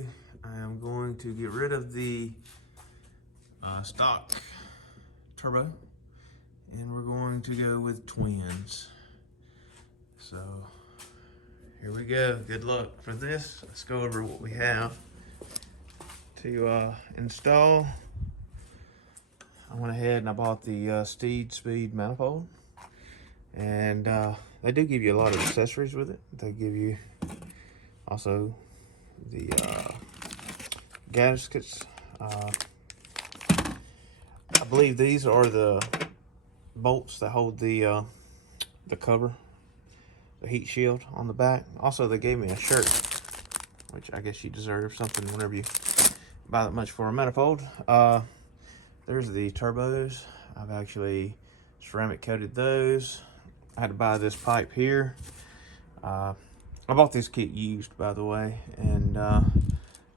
today I am going to get rid of the stock turbo, and we're going to go with twins. So here we go. Good luck for this. Let's go over what we have to install. I went ahead and I bought the Steed Speed manifold, and they do give you a lot of accessories with it. They give you also the gaskets. I believe these are the bolts that hold the cover, the heat shield on the back. Also, they gave me a shirt, which I guess you deserve something whenever you buy that much for a manifold. There's the turbos. I've actually ceramic coated those. I had to buy this pipe here. I bought this kit used, by the way, and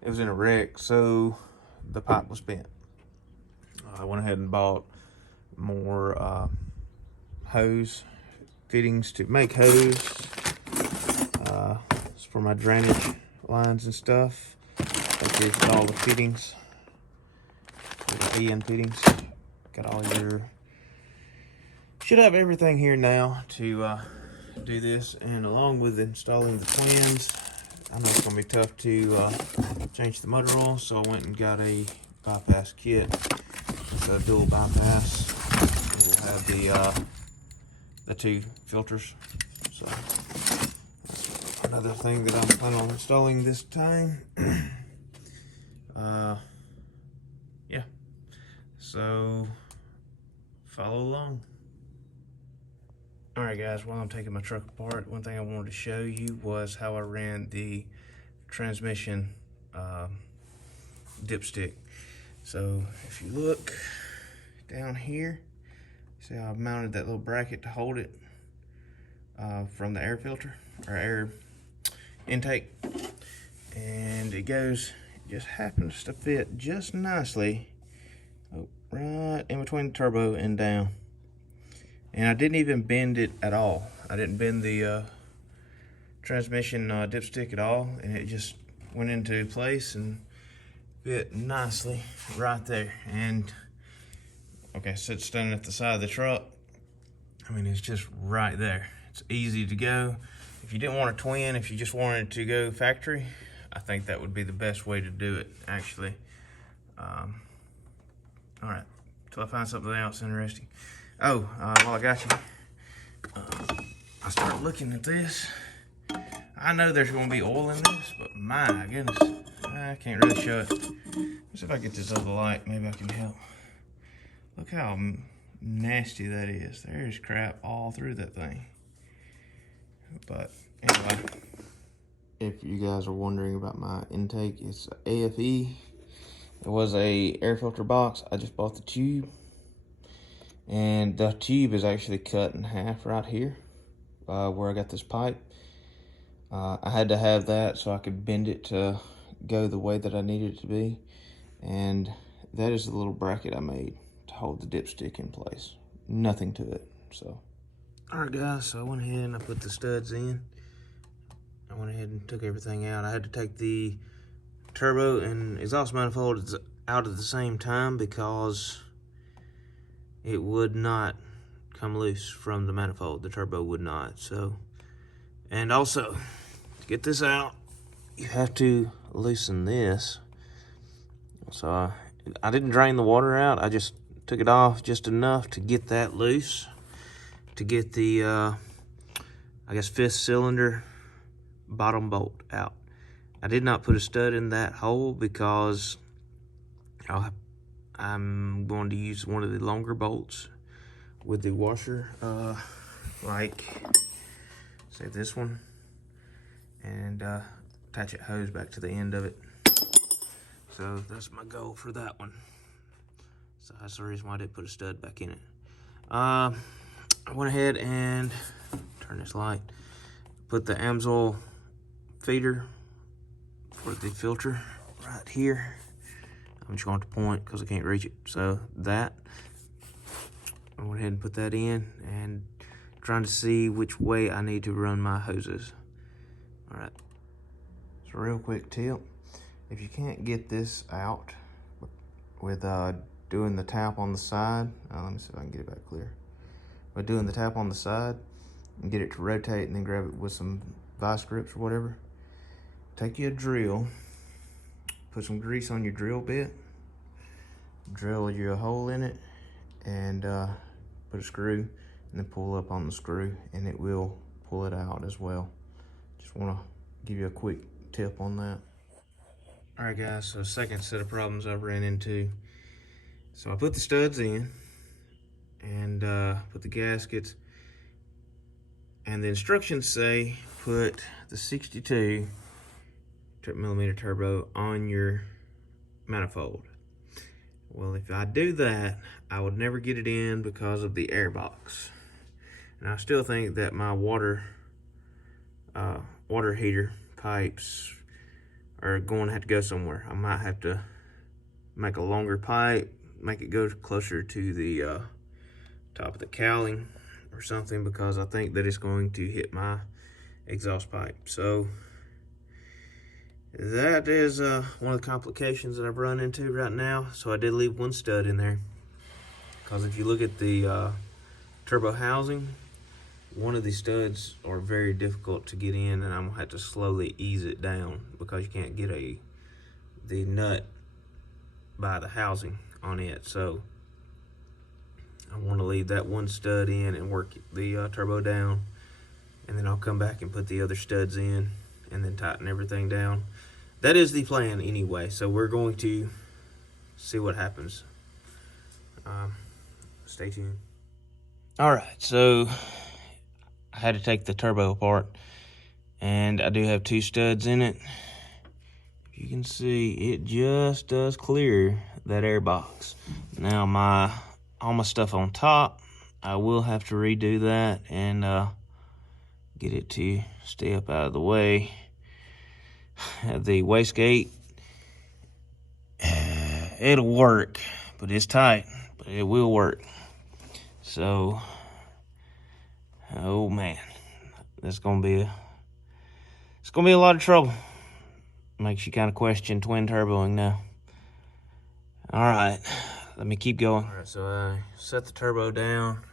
it was in a wreck, so the pipe was bent. I went ahead and bought more hose fittings to make hose. It's for my drainage lines and stuff. That gives it all the fittings, the EN fittings. Got all your, should have everything here now to do this, and along with installing the twins, I know it's gonna be tough to change the motor oil, so I went and got a bypass kit. It's a dual bypass. It will have the two filters. So that's another thing that I'm planning on installing this time. Yeah. So follow along. All right, guys, while I'm taking my truck apart, one thing I wanted to show you was how I ran the transmission dipstick. So if you look down here, see how I've mounted that little bracket to hold it from the air filter or air intake, and it just happens to fit just nicely right in between the turbo and down. And I didn't even bend it at all. I didn't bend the transmission dipstick at all, and it just went into place and fit nicely right there. And okay, so it's standing at the side of the truck. I mean, it's just right there. It's easy to go. If you didn't want a twin, if you just wanted to go factory, I think that would be the best way to do it, actually. All right, till I find something else interesting. Oh, while I got you, I started looking at this. I know there's going to be oil in this, but my goodness, I can't really show it. Let's see if I get this other light. Maybe I can help. Look how nasty that is. There's crap all through that thing. But anyway, if you guys are wondering about my intake, it's AFE. It was a air filter box. I just bought the tube. And the tube is actually cut in half right here, where I got this pipe. I had to have that so I could bend it to go the way that I needed it to be. And that is the little bracket I made to hold the dipstick in place. Nothing to it, so. All right, guys, so I went ahead and I put the studs in. I went ahead and took everything out. I had to take the turbo and exhaust manifold out at the same time because it would not come loose from the manifold. The turbo would not. So, and also to get this out, you have to loosen this. So I didn't drain the water out. I just took it off just enough to get that loose, to get the I guess 5th cylinder bottom bolt out. I did not put a stud in that hole because I'm going to use one of the longer bolts with the washer, like say this one, and attach it hose back to the end of it. So that's my goal for that one. So that's the reason why I didn't put a stud back in it. I went ahead and turn this light, put the Amsoil feeder for the filter right here. I'm just going to point because I can't reach it. So that, I went ahead and put that in, and trying to see which way I need to run my hoses. All right, so real quick tip, if you can't get this out with doing the tap on the side, let me see if I can get it back clear. By doing the tap on the side and get it to rotate and then grab it with some vice grips or whatever, take you a drill, put some grease on your drill bit, drill you a hole in it, and put a screw, and then pull up on the screw, and it will pull it out as well. Just want to give you a quick tip on that. All right, guys, so second set of problems I've ran into. So I put the studs in and put the gaskets, and the instructions say put the 62 millimeter turbo on your manifold. Well, if I do that, I would never get it in because of the air box. And I still think that my water heater pipes are going to have to go somewhere. I might have to make a longer pipe, make it go closer to the top of the cowling or something, because I think that it's going to hit my exhaust pipe. So that is one of the complications that I've run into right now. So I did leave one stud in there, because if you look at the turbo housing, one of these studs are very difficult to get in, and I'm gonna have to slowly ease it down because you can't get the nut by the housing on it. So I want to leave that one stud in and work the turbo down, and then I'll come back and put the other studs in and then tighten everything down. That is the plan anyway, so we're going to see what happens. Stay tuned. All right, so I had to take the turbo apart, and I do have two studs in it. If you can see, it just does clear that air box. Now all my stuff on top, I will have to redo that and get it to stay up out of the way. The wastegate, it'll work, but it's tight, but it will work. So, oh man, it's gonna be a lot of trouble. Makes you kind of question twin turboing now. All right, let me keep going. All right, so I set the turbo down,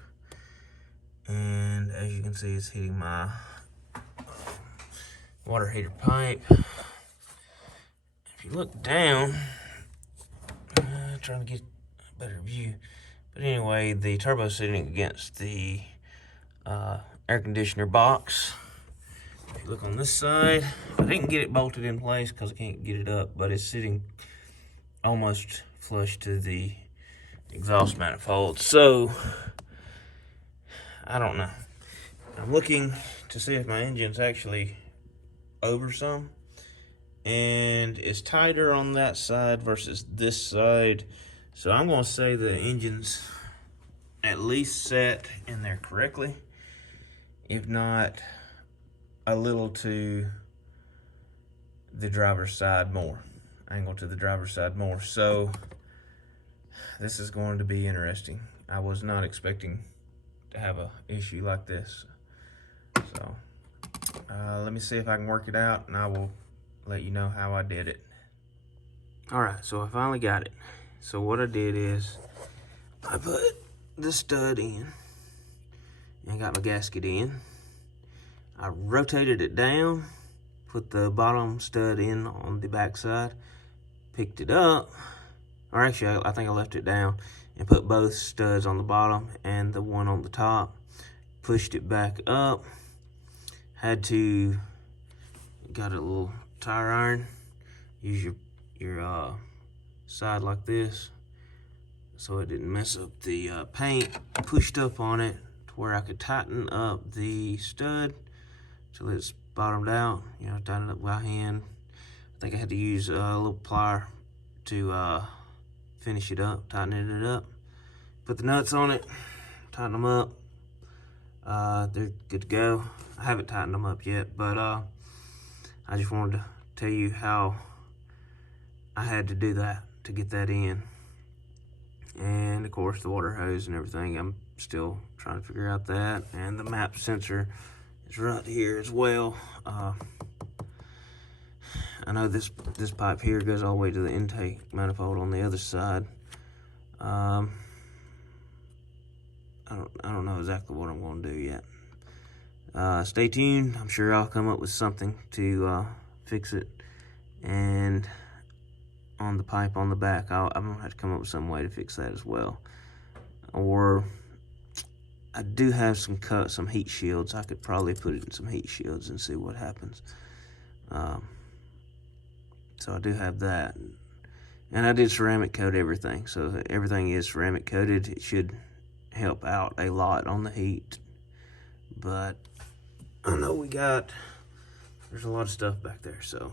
and as you can see, it's hitting my water heater pipe. If you look down, trying to get a better view, but anyway, the turbo's sitting against the air conditioner box. If you look on this side, I didn't get it bolted in place because I can't get it up, but it's sitting almost flush to the exhaust manifold. So I don't know. I'm looking to see if my engine's actually over some, and it's tighter on that side versus this side. So I'm going to say the engine's at least set in there correctly, if not a little to the driver's side more, angle to the driver's side more. So this is going to be interesting. I was not expecting to have an issue like this. So let me see if I can work it out, and I will let you know how I did it. All right, so I finally got it. So what I did is I put the stud in and got my gasket in. I rotated it down, put the bottom stud in on the back side, picked it up, or actually I think I left it down, and put both studs on the bottom and the one on the top, pushed it back up, got a little tire iron, use your side like this so it didn't mess up the paint, pushed up on it to where I could tighten up the stud till it's bottomed out, tighten it up by hand. I think I had to use a little plier to finish it up, tightening it up. Put the nuts on it, tighten them up. They're good to go. I haven't tightened them up yet, but I just wanted to tell you how I had to do that to get that in. And of course the water hose and everything, I'm still trying to figure out that. And the map sensor is right here as well. I know this pipe here goes all the way to the intake manifold on the other side. I don't know exactly what I'm going to do yet. Stay tuned. I'm sure I'll come up with something to fix it. And on the pipe on the back, I'm gonna have to come up with some way to fix that as well. Or I do have some heat shields. I could probably put it in some heat shields and see what happens. So I do have that. And I did ceramic coat everything, so everything is ceramic coated. It should help out a lot on the heat. But I know there's a lot of stuff back there, so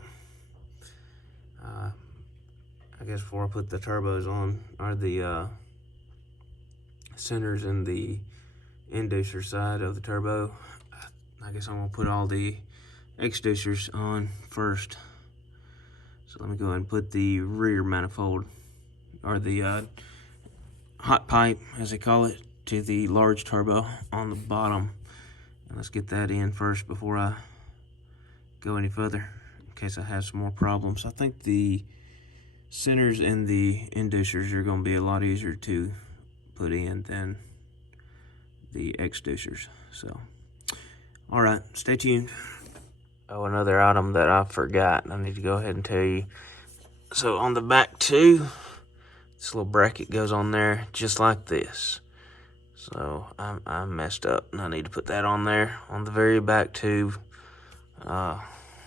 I guess before I put the turbos on, or the centers and the inducer side of the turbo, I guess I'm gonna put all the exducers on first. So let me go ahead and put the rear manifold, or the hot pipe, as they call it, to the large turbo on the bottom. And let's get that in first before I go any further, in case I have some more problems. I think the centers and the inducers are going to be a lot easier to put in than the exducers. So, all right, stay tuned. Oh, another item that I forgot, I need to go ahead and tell you. So on the back too, this little bracket goes on there just like this. So I messed up, and I need to put that on there on the very back tube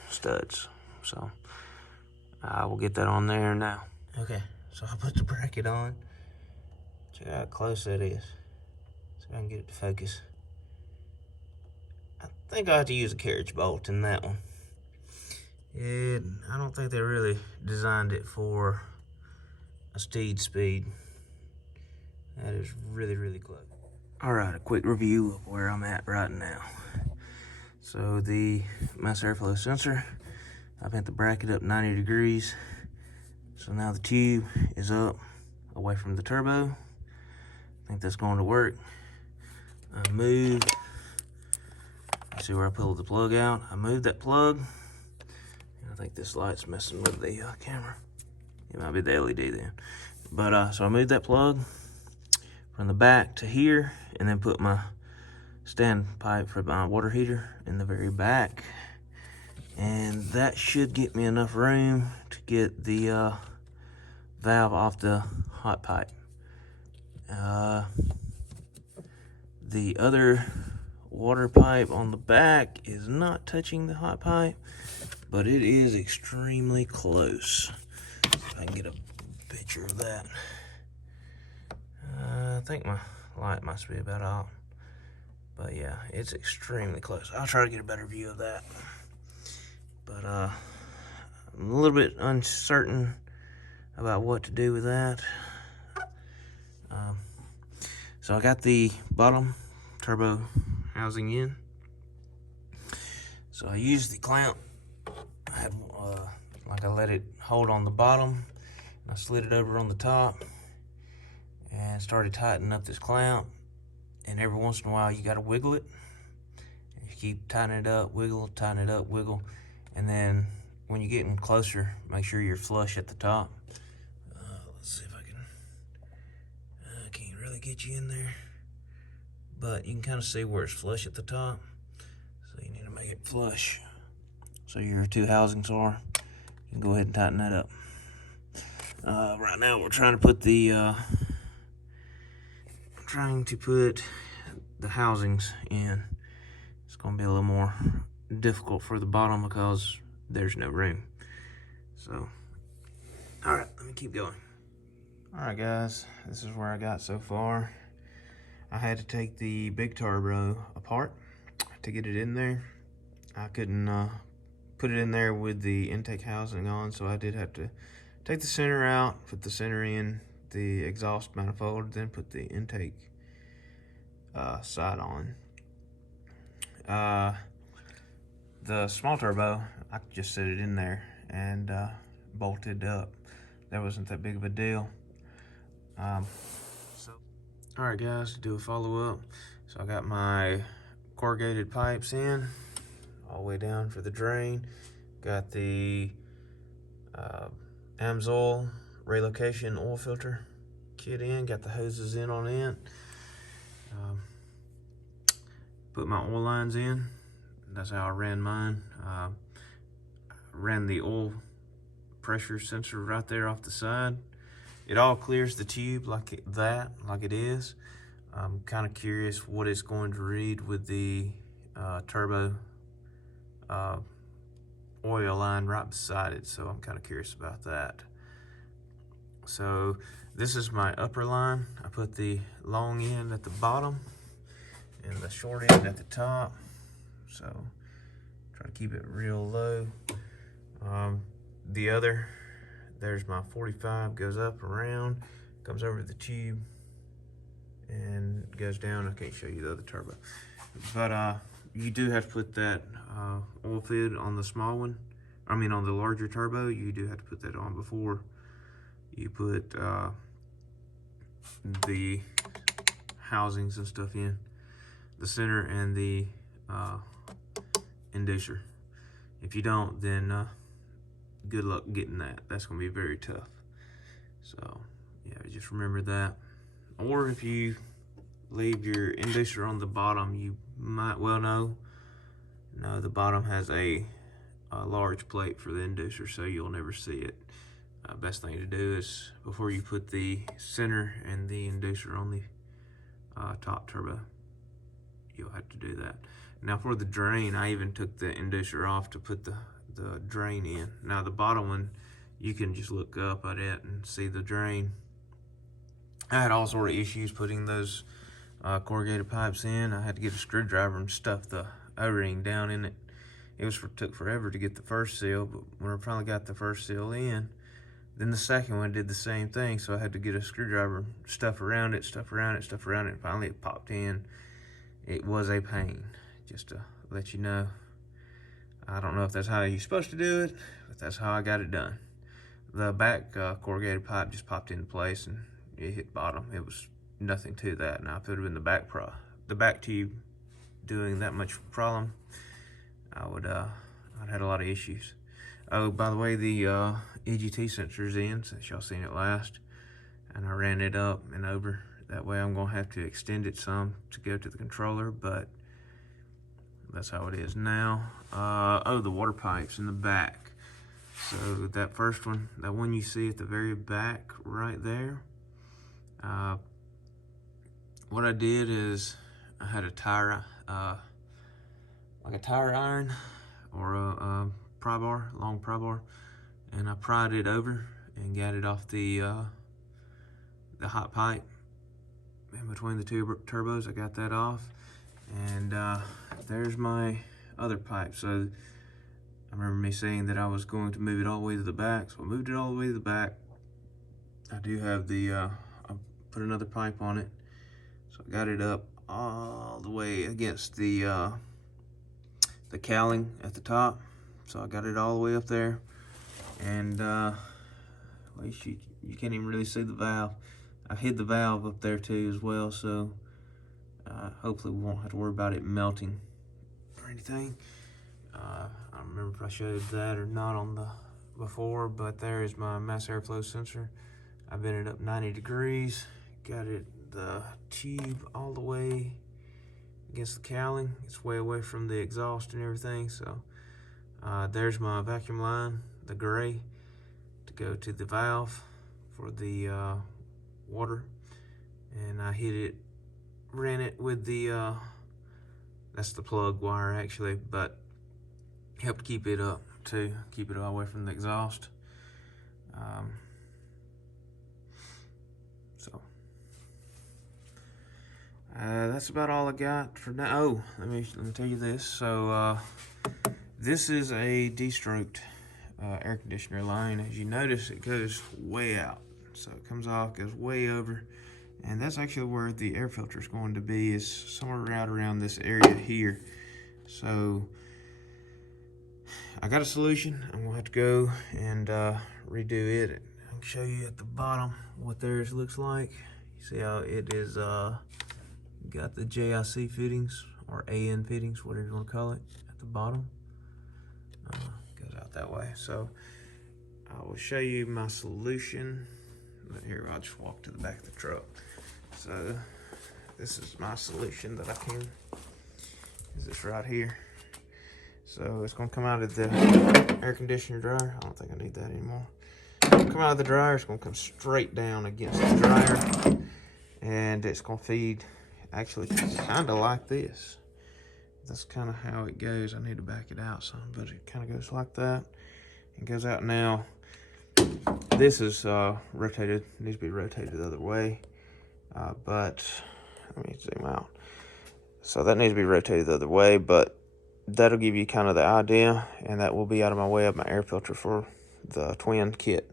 studs. So I will get that on there now. Okay, so I put the bracket on. Check out how close that is, so I can get it to focus. I think I have to use a carriage bolt in that one. I don't think they really designed it for a steed speed. That is really, really close. All right, a quick review of where I'm at right now. So the mass airflow sensor, I bent the bracket up 90 degrees. So now the tube is up away from the turbo. I think that's going to work. I moved, see where I pulled the plug out. I moved that plug. I think this light's messing with the camera. It might be the LED then. But so I moved that plug from the back to here, and then put my stand pipe for my water heater in the very back. And that should get me enough room to get the valve off the hot pipe. The other water pipe on the back is not touching the hot pipe, but it is extremely close. If I can get a picture of that. I think my light must be about off. But yeah, it's extremely close. I'll try to get a better view of that. But I'm a little bit uncertain about what to do with that. So I got the bottom turbo housing in. So I used the clamp. I had I let it hold on the bottom. I slid it over on the top and started tightening up this clamp. And every once in a while you got to wiggle it. You keep tightening it up, wiggle, tighten it up, wiggle. And then when you're getting closer, make sure you're flush at the top. Let's see if I can, I can't really get you in there, but you can kind of see where it's flush at the top. So you need to make it flush. So your two housings are, you can go ahead and tighten that up. Right now we're trying to put the, housings in. It's gonna be a little more difficult for the bottom because there's no room. So, all right, let me keep going. All right, guys, this is where I got so far. I had to take the big turbo apart to get it in there. I couldn't put it in there with the intake housing on, so I did have to take the center out, put the center in the exhaust manifold, then put the intake side on. The small turbo, I could just set it in there and bolted up. That wasn't that big of a deal. All right, guys, to do a follow-up. So I got my corrugated pipes in all the way down for the drain. Got the Amsoil relocation oil filter kit in, got the hoses in on it. Put my oil lines in. That's how I ran mine. Ran the oil pressure sensor right there off the side. It all clears the tube like it is. I'm kind of curious what it's going to read with the turbo oil line right beside it, so I'm kind of curious about that. So this is my upper line. I put the long end at the bottom and the short end at the top, so try to keep it real low. There's my 45, goes up around, comes over the tube and goes down. I can't show you the other turbo, but you do have to put that oil fid on the small one. I mean on the larger turbo, you do have to put that on before you put the housings and stuff in, the center and the inducer. If you don't, then good luck getting that. That's going to be very tough. So yeah, just remember that. Or if you leave your inducer on the bottom, you might well know the bottom has a large plate for the inducer, so you'll never see it. Best thing to do is before you put the center and the inducer on the top turbo, you'll have to do that. Now for the drain, I even took the inducer off to put the drain in. Now the bottom one, you can just look up at it and see the drain. I had all sort of issues putting those corrugated pipes in. I had to get a screwdriver and stuff the O-ring down in it. Took forever to get the first seal, but when I finally got the first seal in, then the second one did the same thing, so I had to get a screwdriver, stuff around it, and finally it popped in. It was a pain, just to let you know. I don't know if that's how you're supposed to do it, but that's how I got it done. The back corrugated pipe just popped into place and it hit bottom. It was nothing to that. Now if it would have been the back tube doing that much problem, I'd had a lot of issues. Oh, by the way, the EGT sensor's in, since y'all seen it last, and I ran it up and over. That way I'm gonna have to extend it some to go to the controller, but that's how it is now. Oh, the water pipes in the back. So that first one, that one you see at the very back right there, what I did is I had a tire, like a tire iron or a pry bar, long pry bar, and I pried it over and got it off the hot pipe in between the two turbos. I got that off, and there's my other pipe. So I remember me saying that I was going to move it all the way to the back, so I moved it all the way to the back. I do have the I put another pipe on it, so I got it up all the way against the cowling at the top. So I got it all the way up there, and you can't even really see the valve. I hid the valve up there too as well, so hopefully we won't have to worry about it melting or anything. I don't remember if I showed that or not on the before, but there is my mass airflow sensor. I bent it up 90 degrees, got the tube all the way against the cowling. It's way away from the exhaust and everything, so there's my vacuum line, the gray, to go to the valve for the water, and I ran it with the that's the plug wire actually, but helped keep it up too, keep it all away from the exhaust. So that's about all I got for now. Oh, let me tell you this. So this is a de-stroked air conditioner line. As you notice, it goes way out. So it comes off, goes way over, and that's actually where the air filter is going to be, is somewhere right around this area here. So I got a solution. I'm gonna have to go and redo it. I can show you at the bottom what theirs looks like. You see how it is got the JIC fittings or AN fittings, whatever you want to call it, at the bottom. Goes out that way. So I will show you my solution. But here, I'll just walk to the back of the truck. So this is my solution that I can, is this right here. So it's gonna come out of the air conditioner dryer. I don't think I need that anymore. It's gonna come out of the dryer, it's gonna come straight down against the dryer. And it's gonna feed actually kinda like this. That's kinda how it goes. I need to back it out some, but it kinda goes like that. It goes out now. This is rotated, needs to be rotated the other way. But let me zoom out. So that needs to be rotated the other way, but that'll give you kind of the idea, and that will be out of my way of my air filter for the twin kit.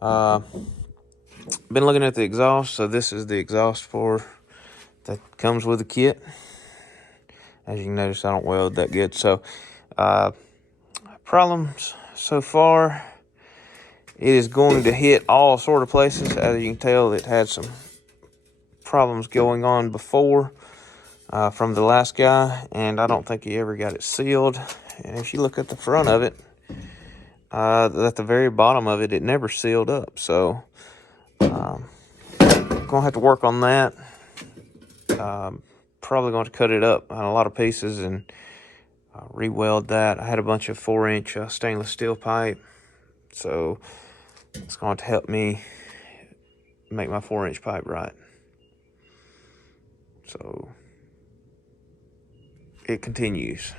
Been looking at the exhaust. So this is the exhaust for that comes with the kit. As you can notice, I don't weld that good. So problems so far, it is going to hit all sort of places. As you can tell, it had some problems going on before from the last guy, and I don't think he ever got it sealed. And if you look at the front of it, at the very bottom of it, it never sealed up. So gonna have to work on that. Probably going to cut it up in a lot of pieces and re-weld that. I had a bunch of 4-inch stainless steel pipe, so it's going to help me make my 4-inch pipe right. So it continues.